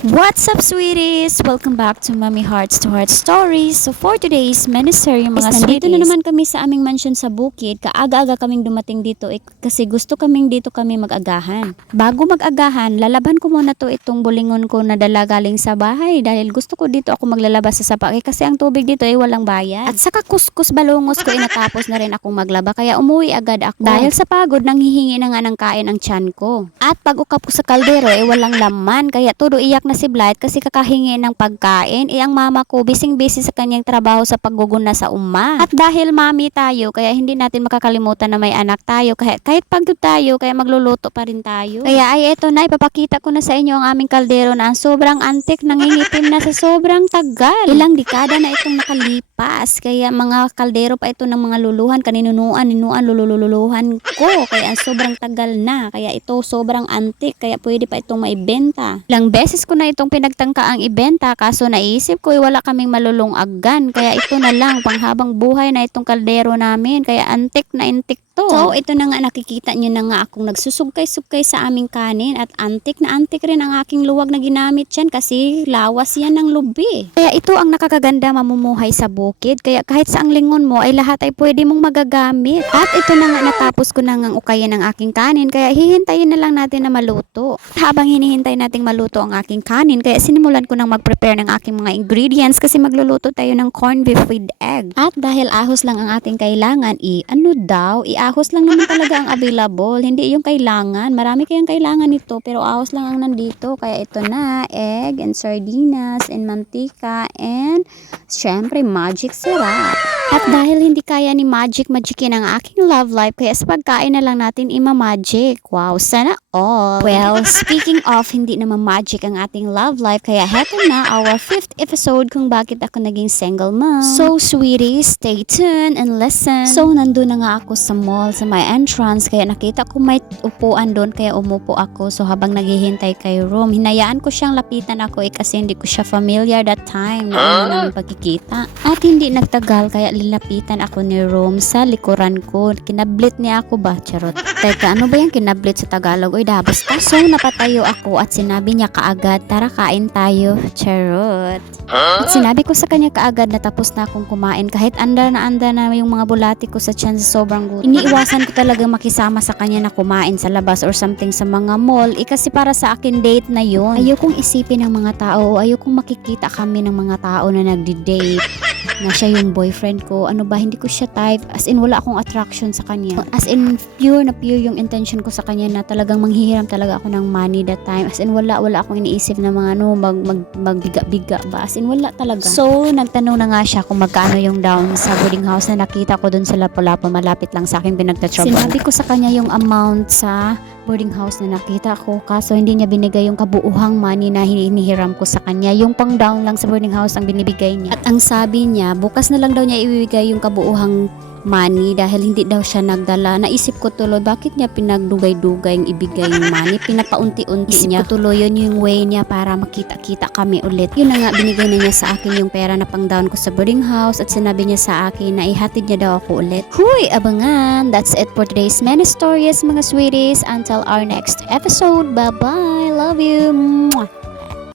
What's up, sweeties? Welcome back to Mommy Hearts to Heart Stories. So for today's ministry, mga sweeties, nandito na naman kami sa aming mansion sa bukid. Kaaga-aga kaming dumating dito kasi gusto kaming dito kami mag-agahan. Bago mag-agahan, lalaban ko muna to itong bulingon ko na dala galing sa bahay dahil gusto ko dito ako maglalabas sa sapa kasi ang tubig dito ay walang bayad. At saka kuskus balungos ko natapos na rin akong maglaba kaya umuwi agad ako. Dahil sa pagod, nanghihingi na nga ng kain ang tiyan ko. At pag ukap ko sa kaldero walang laman kaya todo iyak na si Blight kasi kakahingi ng pagkain. Ang mama ko bising-busy sa kanyang trabaho sa pagguguna sa At dahil mami tayo, kaya hindi natin makakalimutan na may anak tayo. Kahit pagod tayo, kaya magluluto pa rin tayo. Kaya ay eto na, ipapakita ko na sa inyo ang aming kaldero na ang sobrang antik, nangingitim na sa sobrang tagal. Ilang dekada na itong nakalipas. Kaya mga kaldero pa ito ng mga luluhan, kaninunuan, lululuhan ko. Kaya ang sobrang tagal na. Kaya ito sobrang antik, kaya pwede pa itong maibenta. Ilang beses ko na itong pinagtangka ang ibenta kaso naisip ko wala kaming malulungagan kaya ito na lang panghabang buhay na itong kaldero namin kaya antik na antik to. So ito na nga nakikita nyo na nga akong nagsusugkay-sugkay sa aming kanin at antik na antik rin ang aking luwag na ginamit yan kasi lawas yan ng lubi. Kaya ito ang nakakaganda mamumuhay sa bukid kaya kahit saang lingon mo ay lahat ay pwede mong magagamit. At ito na nga natapos ko na nga ukayin ang aking kanin kaya hihintayin na lang natin na maluto. Habang hinihintay nating maluto ang aking kanin kaya sinimulan ko nang mag-prepare ng aking mga ingredients kasi magluluto tayo ng corned beef with egg. At dahil ahos lang ang ating kailangan, ahos lang naman talaga ang available, hindi yung kailangan. Marami kayang kailangan nito pero ahos lang ang nandito. Kaya ito na, egg and sardinas and mantika and syempre magic syrup. At dahil hindi kaya ni magicin ang aking love life, kaya sa pagkain na lang natin ima-magic. Wow, sana all. Well, speaking of hindi naman magic ang ating love life, kaya heto na our 5th episode kung bakit ako naging single mom. So sweeties, stay tuned and listen. So nandun na nga ako sa mall, sa my entrance, kaya nakita ko may upuan doon, kaya umupo ako. So habang naghihintay kay room, hinayaan ko siyang lapitan ako kasi hindi ko siya familiar that time na namin pagkikita. At hindi nagtagal, kaya lilapitan ako ni Rome sa likuran ko. Kinablit niya ako ba? Charot. Teka, ano ba yung kinablit sa Tagalog? Uy, dabas ta. So, napatayo ako at sinabi niya kaagad, tara kain tayo. Charot. At sinabi ko sa kanya kaagad na tapos na akong kumain kahit andar na yung mga bulati ko sa tiyan sa sobrang gutom. Iniiwasan ko talaga makisama sa kanya na kumain sa labas or something sa mga mall. Kasi para sa akin date na yun. Ayokong isipin ng mga tao, ayokong makikita kami ng mga tao na nagdi-date na siya yung boyfriend ko. Ano ba, hindi ko siya type. As in, wala akong attraction sa kanya. As in, pure yung intention ko sa kanya na talagang manghihiram talaga ako ng money that time. As in, wala akong iniisip na mga magbiga-biga ba. As in, wala talaga. So, nagtanong na nga siya kung magkano yung down sa boarding house na nakita ko dun sa Lapu-Lapu. Malapit lang sa akin pinagtatrabaho. Sinabi ko sa kanya yung amount sa boarding house na nakita ko kaso hindi niya binigay yung kabuuhang money na hinihiram ko sa kanya. Yung pang down lang sa boarding house ang binibigay niya. At ang sabi niya, bukas na lang daw niya ibibigay yung kabuuhang money dahil hindi daw siya nagdala. Naisip ko tuloy, bakit niya pinagdugay-dugay yung ibigay yung money? Pinapaunti-unti niya. Isip ko tuloy, yun yung way niya para makita-kita kami ulit. Yun na nga, binigay na niya sa akin yung pera na pang down ko sa boarding house at sinabi niya sa akin na ihatid niya daw ako ulit. Huy, abangan! That's it for today's many stories, mga sweeties. Until our next episode. Bye-bye! Love you! Mwah!